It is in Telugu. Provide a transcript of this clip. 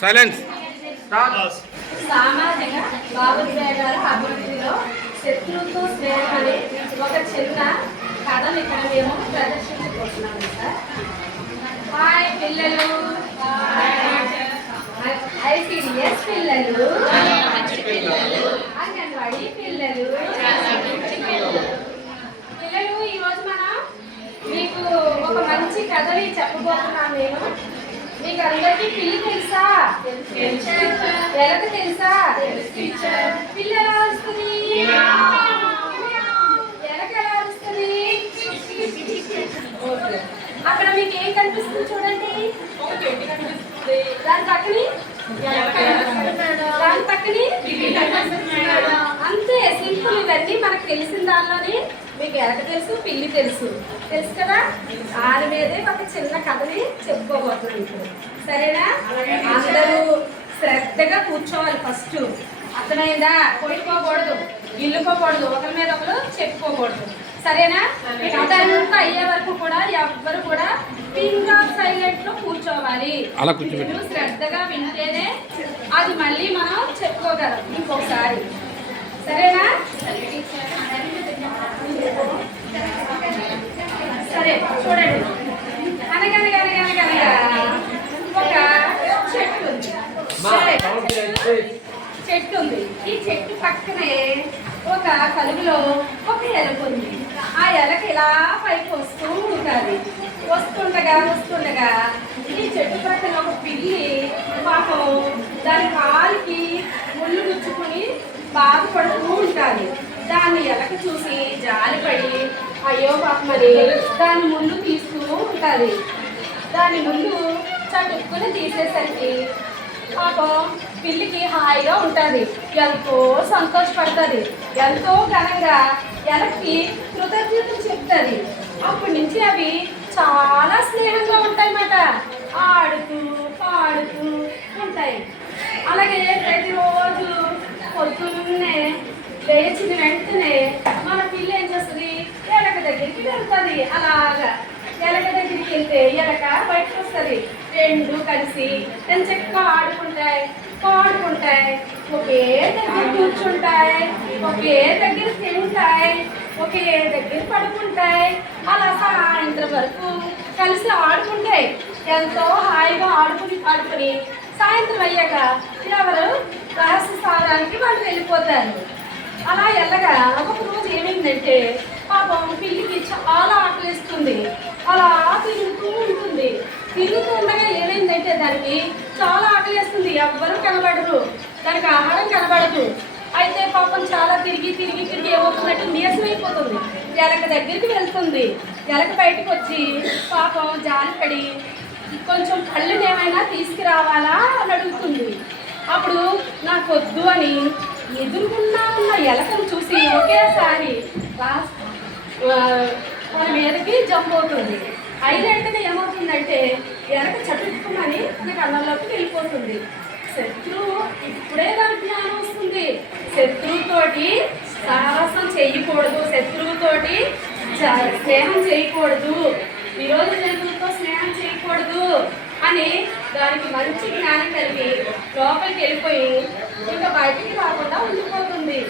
సైలెన్స్. సామాజిక భావోద్వేగాల అభివృద్ధిలో శత్రువుతో స్నేహం అనే ఒక చిన్న కథను ఇక్కడ మేము ప్రదర్శించబోతున్నాము సార్. హాయ్ పిల్లలు, ఐసిడిఎస్ పిల్లలు, అంగన్వాడీ పిల్లలు. పిల్లలు, ఈరోజు మనం మీకు ఒక మంచి కథని చెప్పబోతున్నాం. నేను మీకు అందరికీ పిల్లి తెలుసా? ఎలక తెలుసా? పిల్లి ఎలా వస్తుంది? ఎలక ఎలా వస్తుంది? అక్కడ మీకు ఏం కనిపిస్తుంది చూడండి. దాని పక్కని అంతే సింపుల్. ఇవన్నీ మనకు తెలిసిన దానిలోనే మీకు ఎలక తెలుసు, పిల్లి తెలుసు కదా. దాని మీదే ఒక చిన్న కథని చెప్పుకోబోతుంది ఇప్పుడు. సరేనా? అందరూ శ్రద్ధగా కూర్చోవాలి. ఫస్ట్ అర్థమైందా? కొడుకోకూడదు, ఇల్లుకోకూడదు, ఒకరి మీద ఒకరు చెప్పుకోకూడదు. సరేనా? కథ అంతా అయ్యే వరకు కూడా ఎవ్వరు కూడా పింగ్ ఆఫ్ సైలెంట్ లో కూర్చోవాలి. శ్రద్ధగా వింటేనే అది మళ్ళీ మనం చెప్పుకోగలం ఇంకొకసారి. సరేనా? సరే చూడండి. అనగనగా ఒక చెట్టు ఉంది. ఈ చెట్టు పక్కనే ఒక కలుగులో ఒక ఎలక ఉంది. ఆ ఎలక ఇలా పైకి వస్తూ ఉంటుంది. వస్తుండగా ఈ చెట్టు పక్కన ఒక పిల్లి పాపం దాని కాలికి ముళ్ళు గుచ్చుకుని బాధపడుతూ ఉంటుంది. దాన్ని ఎలక చూసి జాలిపడి అయ్యో పాపమని దాని ముళ్ళు తీస్తూ ఉంటుంది. దాని ముళ్ళు చటుక్కుని తీసేసరికి పాపం పిల్లికి హాయిగా ఉంటుంది. ఎంతో సంతోషపడుతుంది. ఎంతో ఘనంగా ఎలక్కి కృతజ్ఞతలు చెప్తుంది. అప్పటి నుంచి అవి చాలా స్నేహంగా ఉంటాయి అన్నమాట. ఆడుతూ పాడుతూ ఉంటాయి. అలాగే ప్రతిరోజు పొద్దున్నే లేచిన వెంటనే మన పిల్ల ఏం చేస్తుంది? ఎలక దగ్గరికి వెళ్తుంది. అలాగా ఎలక దగ్గరికి వెళ్తే ఎలక బయటకు వస్తుంది. రెండు కలిసి చక్కగా ఆడుకుంటాయి, పాడుకుంటాయి, ఒకే దగ్గర కూర్చుంటాయి, ఒకే దగ్గర తింటాయి, ఒకే దగ్గర పడుకుంటాయి. అలా సాయంత్రం వరకు కలిసి ఆడుకుంటాయి. ఎంతో హాయిగా ఆడుకుని సాయంత్రం అయ్యాక ఎవరు రహస్య స్థానానికి వాళ్ళు వెళ్ళిపోతారు. అలా వెళ్ళగా ఒక రోజు ఏమైందంటే పాపం పిల్లికి చాలా ఆకలిస్తుంది. అలా తిరుగుతూ ఉంటుంది. తిరుగుతూ ఉండగా ఏమైందంటే దానికి చాలా ఆకలిస్తుంది. ఎవ్వరూ కనబడరు, దానికి ఆహారం కనబడదు. అయితే పాపం చాలా తిరిగి ఏమవుతుందంటే నీరసమైపోతుంది. ఎలక దగ్గరికి వెళ్తుంది. ఎలక బయటకు వచ్చి పాపం జాలిపడి కొంచెం పళ్ళని ఏమైనా తీసుకురావాలా అని అడుగుతుంది. అప్పుడు నాకు వద్దు అని ఎదురుకున్నా ఉన్న ఎలకను చూసి ఒకేసారి మన మీదకి జంప్ అవుతుంది. అయినట్టుగా ఏమవుతుందంటే ఎలక చటుక్కుమని మన కళ్ళల్లోకి వెళ్ళిపోతుంది. శత్రువు ఇప్పుడే దాని జ్ఞానం వస్తుంది. శత్రువుతోటి సాహసం చేయకూడదు, శత్రువుతోటి స్నేహం చేయకూడదు, విరోధ జంతువులతో స్నేహం చేయకూడదు అని దానికి మంచి జ్ఞానం కలిగి లోపలికి వెళ్ళిపోయి ఇంకా బయటికి రాకుండా ఉండిపోతుంది.